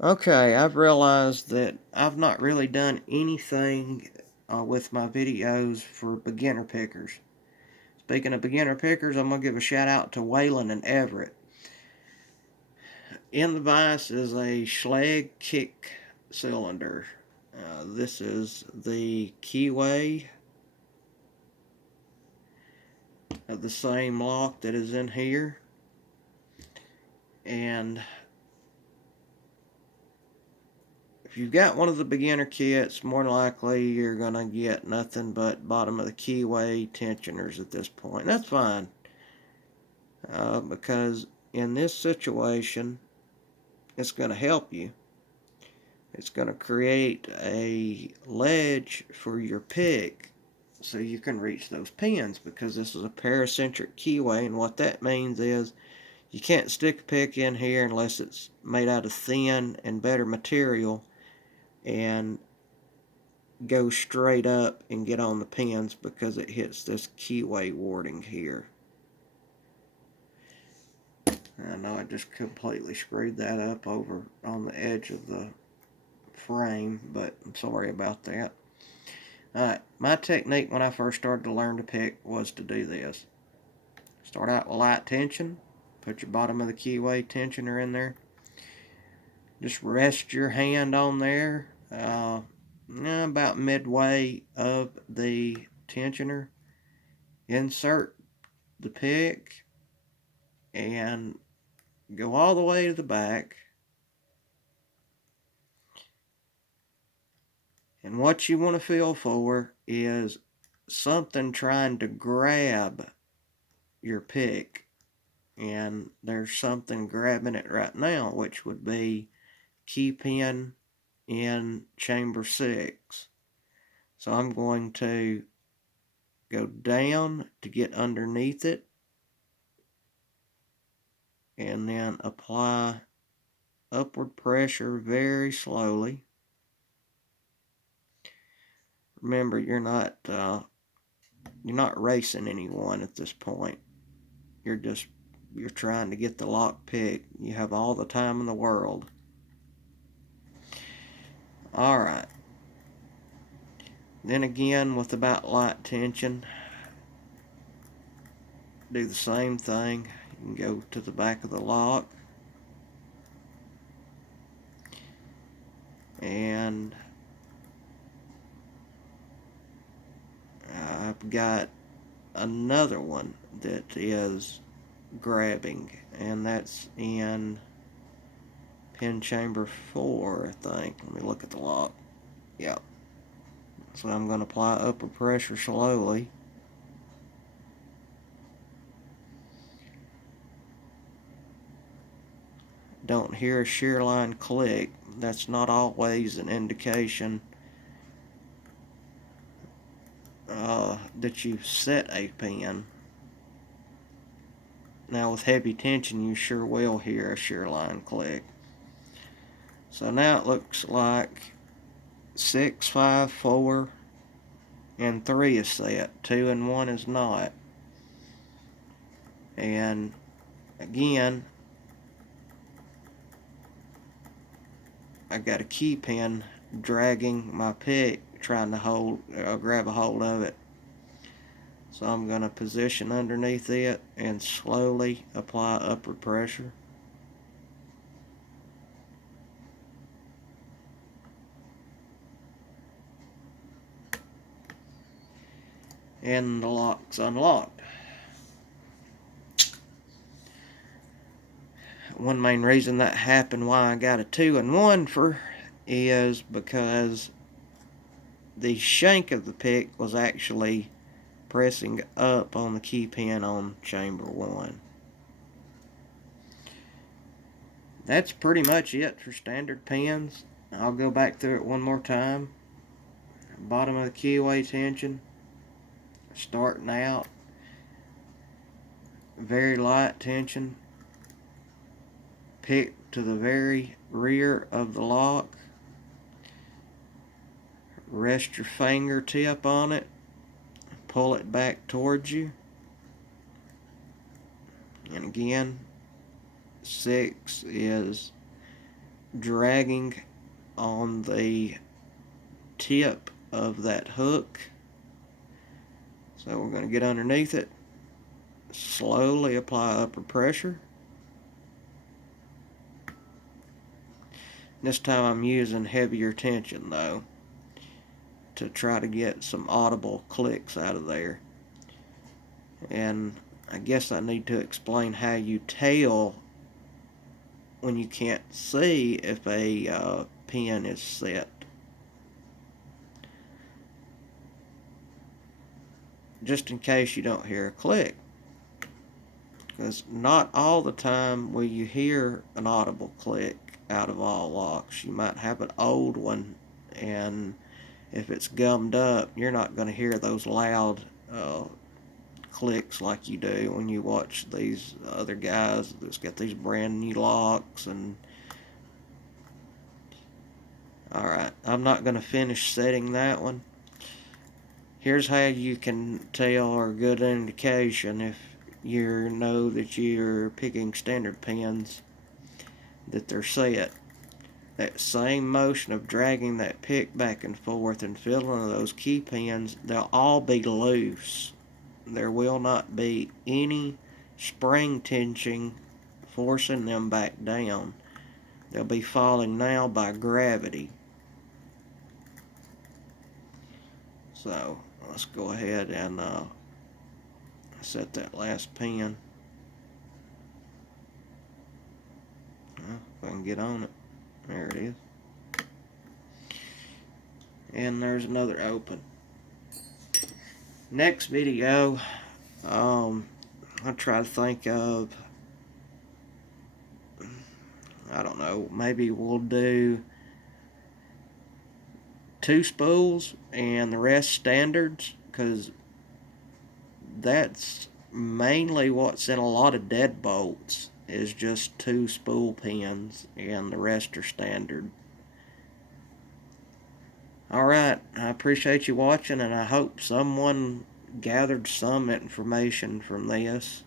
Okay, I've realized that I've not really done anything with my videos for beginner pickers. Speaking of beginner pickers, I'm going to give a shout out to Waylon and Everett. In the vise is a Schlage kick cylinder. This is the keyway of the same lock that is in here. And if you've got one of the beginner kits, more than likely you're going to get nothing but bottom of the keyway tensioners at this point. That's fine. Because in this situation, it's going to help you. It's going to create a ledge for your pick so you can reach those pins, because this is a paracentric keyway, and what that means is you can't stick a pick in here unless it's made out of thin and better material and go straight up and get on the pins, because it hits this keyway warding here. I know I just completely screwed that up over on the edge of the frame, but I'm sorry about that. Alright, my technique when I first started to learn to pick was to do this. Start out with light tension, put your bottom of the keyway tensioner in there. Just rest your hand on there, about midway of the tensioner. Insert the pick and go all the way to the back. And what you want to feel for is something trying to grab your pick. And there's something grabbing it right now, which would be key pin in chamber 6. So I'm going to go down to get underneath it and then apply upward pressure very slowly. Remember, you're not racing anyone at this point. You're trying to get the lock pick. You have all the time in the world. Alright. Then again, with about light tension, do the same thing. You can go to the back of the lock and I've got another one that is grabbing, and that's in pin chamber 4, I think. Let me look at the lock. Yeah. So I'm going to apply upper pressure slowly. Don't hear a shear line click. That's not always an indication that you've set a pin. Now with heavy tension, you sure will hear a shear line click. So now it looks like 6, 5, 4, and 3 is set. 2 and 1 is not. And again, I got a key pin dragging my pick, trying to grab a hold of it. So I'm going to position underneath it and slowly apply upward pressure. And the lock's unlocked. One main reason that happened, why I got a 2 and 1 for, is because the shank of the pick was actually pressing up on the key pin on chamber 1. That's pretty much it for standard pins. I'll go back through it one more time. Bottom of the keyway tension, starting out, very light tension, pick to the very rear of the lock, rest your fingertip on it, pull it back towards you, and again, 6 is dragging on the tip of that hook. So we're going to get underneath it, slowly apply upper pressure. This time I'm using heavier tension though, to try to get some audible clicks out of there. And I guess I need to explain how you tell when you can't see if a pin is set. Just in case you don't hear a click. Because not all the time will you hear an audible click out of all locks. You might have an old one, and if it's gummed up, you're not going to hear those loud clicks like you do when you watch these other guys that's got these brand new locks. And alright, I'm not going to finish setting that one. Here's how you can tell, or a good indication, if you know that you're picking standard pins, that they're set. That same motion of dragging that pick back and forth and filling those key pins, they'll all be loose. There will not be any spring tension forcing them back down. They'll be falling now by gravity. So let's go ahead and set that last pin. If I can get on it. There it is. And there's another open. Next video, I'll try to think of, I don't know, maybe we'll do 2 spools and the rest standards, because that's mainly what's in a lot of deadbolts, is just 2 spool pins and the rest are standard. Alright, I appreciate you watching, and I hope someone gathered some information from this.